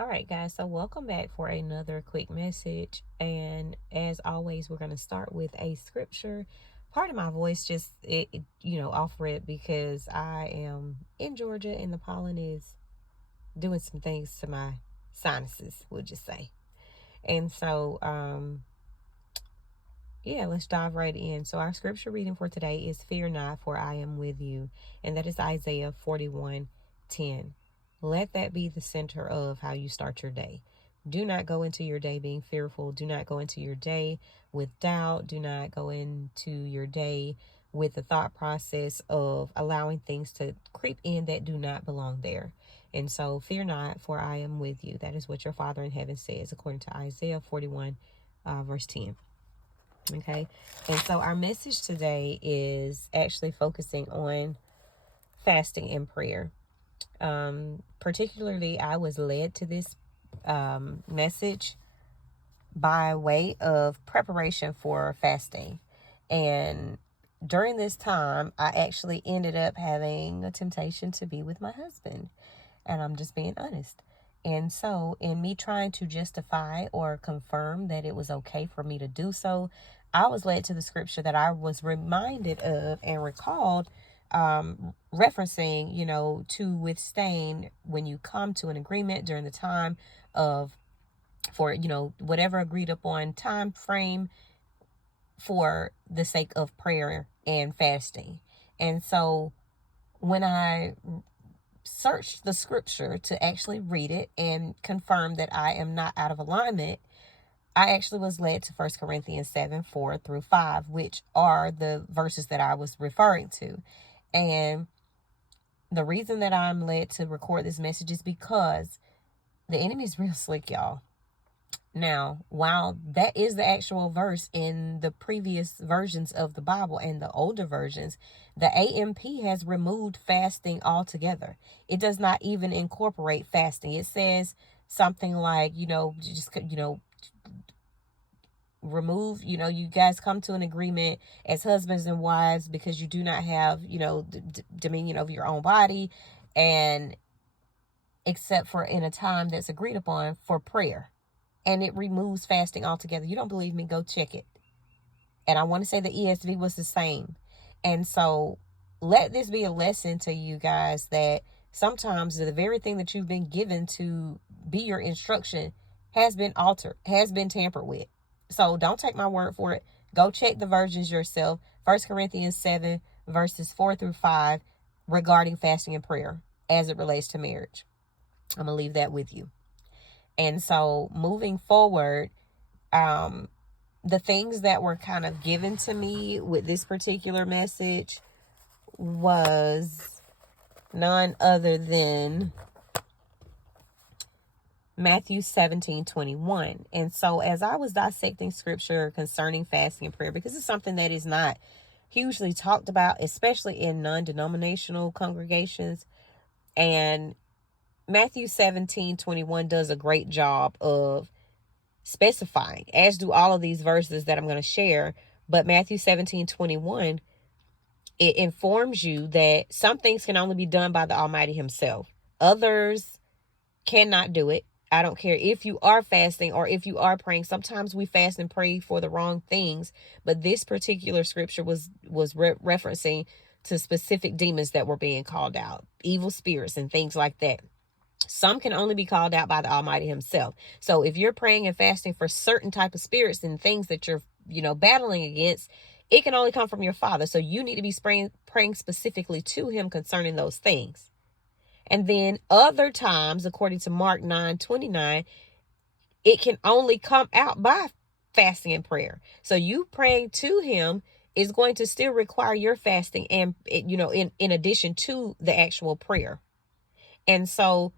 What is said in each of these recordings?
All right, guys, so welcome back for another quick message. And as always, we're going to start with a scripture. Part of my voice just, off red because I am in Georgia and the pollen is doing some things to my sinuses, we'll just say. And so, let's dive right in. So, our scripture reading for today is Fear not, for I am with you. And that is Isaiah 41:10. Let that be the center of how you start your day. Do not go into your day being fearful. Do not go into your day with doubt. Do not go into your day with the thought process of allowing things to creep in that do not belong there. And so, fear not, for I am with you. That is what your Father in heaven says, according to Isaiah 41, verse 10. Okay. And so, our message today is actually focusing on fasting and prayer. Particularly, I was led to this message by way of preparation for fasting. And during this time, I actually ended up having a temptation to be with my husband. And I'm just being honest. And so, in me trying to justify or confirm that it was okay for me to do so, I was led to the scripture that I was reminded of and recalled, referencing, to withstand when you come to an agreement during the time of, for, whatever agreed upon time frame for the sake of prayer and fasting. And so, when I searched the scripture to actually read it and confirm that I am not out of alignment, I actually was led to 1 Corinthians 7:4-5, which are the verses that I was referring to. And the reason that I'm led to record this message is because the enemy is real slick, y'all. Now, while that is the actual verse in the previous versions of the Bible and the older versions, the AMP has removed fasting altogether. It does not even incorporate fasting. It says something like, remove, you guys come to an agreement as husbands and wives because you do not have, dominion over your own body, and except for in a time that's agreed upon for prayer. And it removes fasting altogether. You don't believe me? Go check it. And I want to say the ESV was the same. And so let this be a lesson to you guys that sometimes the very thing that you've been given to be your instruction has been altered, has been tampered with. So don't take my word for it. Go check the versions yourself. 1 Corinthians 7, verses 4-5, regarding fasting and prayer as it relates to marriage. I'm going to leave that with you. And so moving forward, the things that were kind of given to me with this particular message was none other than Matthew 17:21. And so as I was dissecting scripture concerning fasting and prayer, because it's something that is not hugely talked about, especially in non-denominational congregations, and Matthew 17:21 does a great job of specifying, as do all of these verses that I'm going to share. But Matthew 17:21, it informs you that some things can only be done by the Almighty himself. Others cannot do it. I don't care if you are fasting or if you are praying. Sometimes we fast and pray for the wrong things. But this particular scripture was referencing to specific demons that were being called out, evil spirits and things like that. Some can only be called out by the Almighty himself. So if you're praying and fasting for certain type of spirits and things that you're, battling against, it can only come from your Father. So you need to be praying specifically to him concerning those things. And then other times, according to Mark 9:29, it can only come out by fasting and prayer. So you praying to him is going to still require your fasting and, in addition to the actual prayer. And so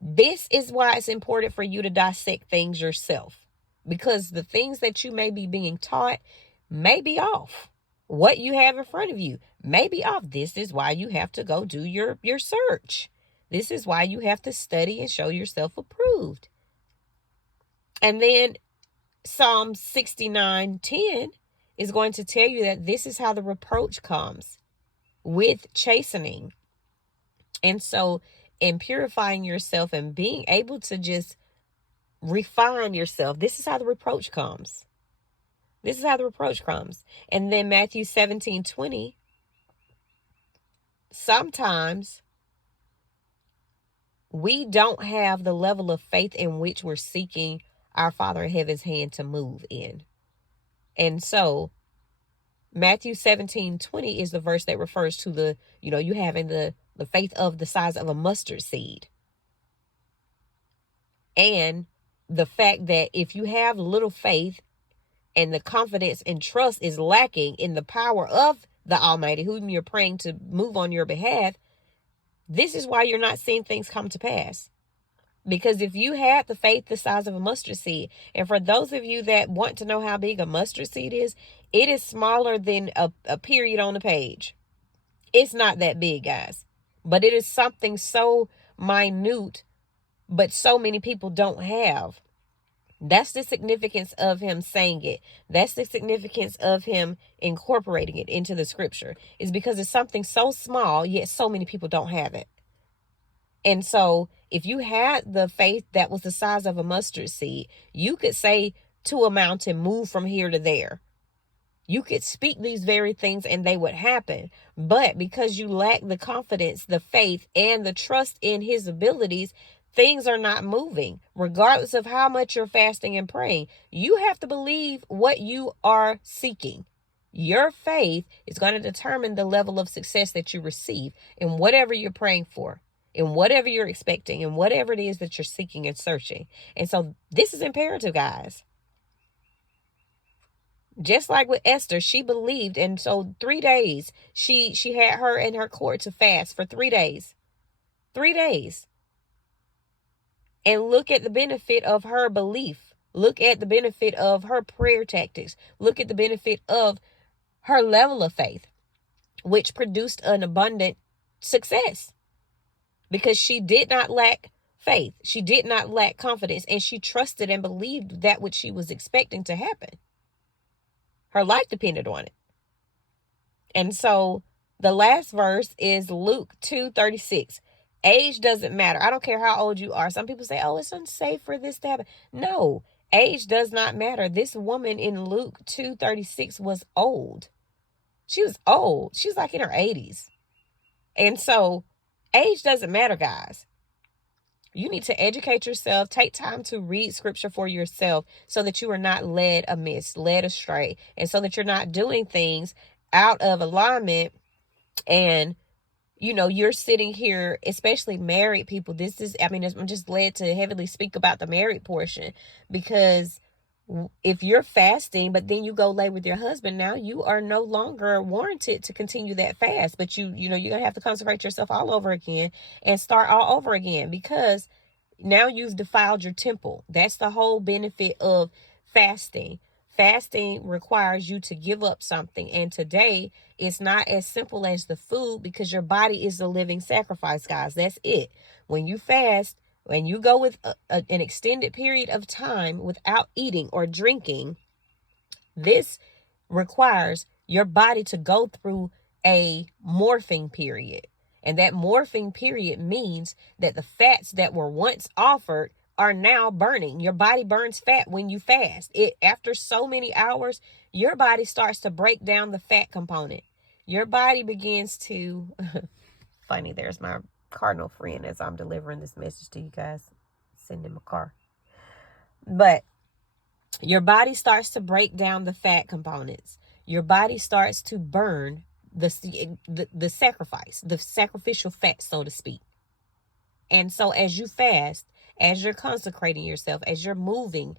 this is why it's important for you to dissect things yourself, because the things that you may be being taught may be off. What you have in front of you may be off. This is why you have to go do your search. This is why you have to study and show yourself approved. And then Psalm 69:10 is going to tell you that this is how the reproach comes, with chastening. And so and purifying yourself and being able to just refine yourself. This is how the reproach comes. This is how the reproach comes. And then Matthew 17:20. Sometimes we don't have the level of faith in which we're seeking our Father in heaven's hand to move in. And so Matthew 17:20 is the verse that refers to the, you having the faith of the size of a mustard seed. And the fact that if you have little faith and the confidence and trust is lacking in the power of the Almighty, whom you're praying to move on your behalf, this is why you're not seeing things come to pass. Because if you had the faith the size of a mustard seed, and for those of you that want to know how big a mustard seed is, it is smaller than a period on the page. It's not that big, guys. But it is something so minute, but so many people don't have. That's the significance of him saying it. That's the significance of him incorporating it into the scripture. Is because it's something so small, yet so many people don't have it. And so if you had the faith that was the size of a mustard seed, you could say to a mountain, move from here to there. You could speak these very things and they would happen. But because you lack the confidence, the faith, and the trust in his abilities, things are not moving. Regardless of how much you're fasting and praying, you have to believe what you are seeking. Your faith is going to determine the level of success that you receive in whatever you're praying for, in whatever you're expecting, and whatever it is that you're seeking and searching. And so this is imperative, guys. Just like with Esther, she believed. And so 3 days, she had her and her court to fast for 3 days. 3 days. And look at the benefit of her belief. Look at the benefit of her prayer tactics. Look at the benefit of her level of faith, which produced an abundant success. Because she did not lack faith. She did not lack confidence. And she trusted and believed that which she was expecting to happen. Her life depended on it. And so the last verse is Luke 2:36. Age doesn't matter. I don't care how old you are. Some people say, oh, it's unsafe for this to happen. No, age does not matter. This woman in Luke 2:36 was old. She was old. She's like in her 80s. And so age doesn't matter, guys. You need to educate yourself. Take time to read scripture for yourself so that you are not led amiss, led astray, and so that you're not doing things out of alignment. And, you're sitting here, especially married people. I'm just led to heavily speak about the married portion, because if you're fasting, but then you go lay with your husband, now you are no longer warranted to continue that fast. But you're going to have to consecrate yourself all over again and start all over again, because now you've defiled your temple. That's the whole benefit of fasting. Fasting requires you to give up something. And today, it's not as simple as the food, because your body is a living sacrifice, guys. That's it. When you fast, when you go with an extended period of time without eating or drinking, this requires your body to go through a morphing period. And that morphing period means that the fats that were once offered are now burning. Your body burns fat when you fast. After so many hours, your body starts to break down the fat component. Your body begins to, funny, there's my cardinal friend as I'm delivering this message to you guys, sitting in my car. But your body starts to break down the fat components. Your body starts to burn the sacrifice, the sacrificial fat, so to speak. And so as you fast, as you're consecrating yourself, as you're moving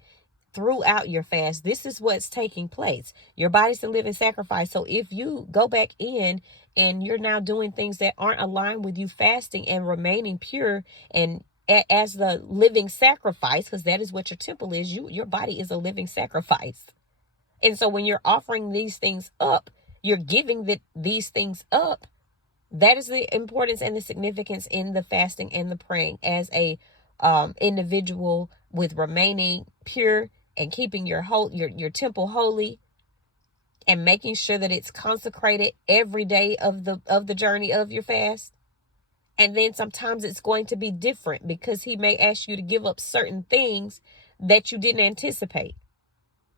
throughout your fast, this is what's taking place. Your body's a living sacrifice. So if you go back in and you're now doing things that aren't aligned with you fasting and remaining pure and as the living sacrifice, because that is what your temple is, your body is a living sacrifice. And so when you're offering these things up, you're giving these things up. That is the importance and the significance in the fasting and the praying as a individual, with remaining pure and keeping your temple holy and making sure that it's consecrated every day of the journey of your fast. And then sometimes it's going to be different because he may ask you to give up certain things that you didn't anticipate.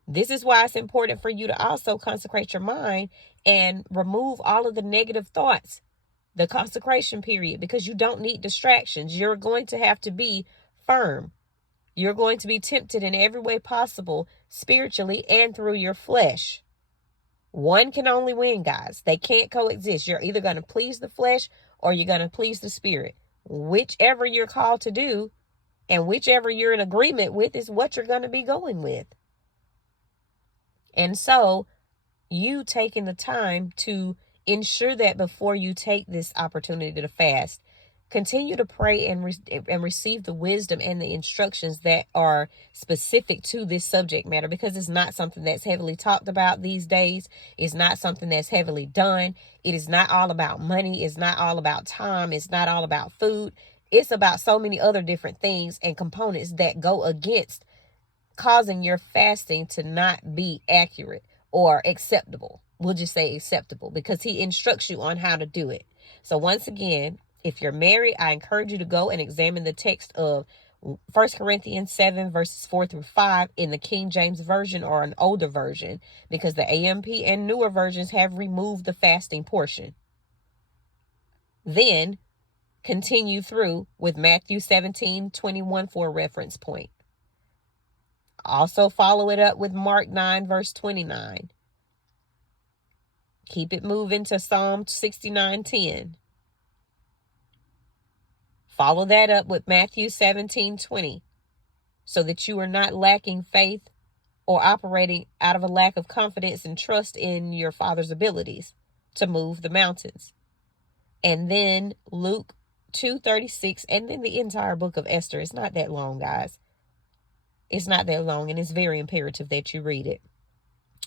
This is why it's important for you to also consecrate your mind and remove all of the negative thoughts, the consecration period, because you don't need distractions. You're going to have to be firm. You're going to be tempted in every way possible, spiritually and through your flesh. One can only win, guys. They can't coexist. You're either going to please the flesh or you're going to please the spirit. Whichever you're called to do and whichever you're in agreement with is what you're going to be going with. And so you taking the time to ensure that before you take this opportunity to fast, continue to pray and receive the wisdom and the instructions that are specific to this subject matter, because it's not something that's heavily talked about these days. It's not something that's heavily done. It is not all about money. It's not all about time. It's not all about food. It's about so many other different things and components that go against causing your fasting to not be accurate or acceptable. We'll just say acceptable, because he instructs you on how to do it. So once again, if you're married, I encourage you to go and examine the text of 1 Corinthians 7 verses 4 through 5 in the King James Version or an older version, because the AMP and newer versions have removed the fasting portion. Then continue through with Matthew 17:21 for a reference point. Also follow it up with Mark 9 verse 29. Keep it moving to Psalm 69:10. Follow that up with Matthew 17:20, so that you are not lacking faith or operating out of a lack of confidence and trust in your Father's abilities to move the mountains. And then Luke 2:36, and then the entire book of Esther. It's not that long, guys. It's not that long, and it's very imperative that you read it,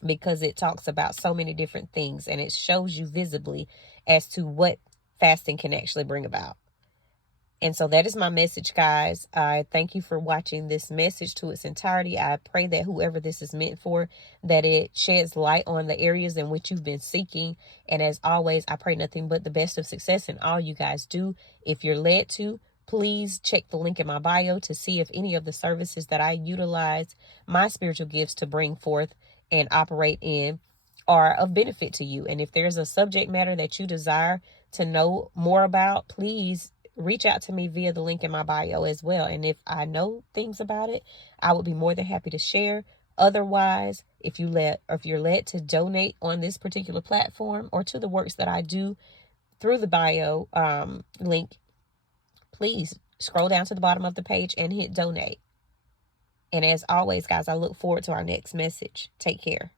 because it talks about so many different things and it shows you visibly as to what fasting can actually bring about. And so that is my message, guys. I thank you for watching this message to its entirety. I pray that whoever this is meant for, that it sheds light on the areas in which you've been seeking. And as always, I pray nothing but the best of success in all you guys do. If you're led to, please check the link in my bio to see if any of the services that I utilize my spiritual gifts to bring forth and operate in are of benefit to you. And if there's a subject matter that you desire to know more about, please reach out to me via the link in my bio as well. And if I know things about it, I would be more than happy to share. Otherwise, if you're led to donate on this particular platform or to the works that I do through the bio link, please scroll down to the bottom of the page and hit donate. And as always, guys, I look forward to our next message. Take care.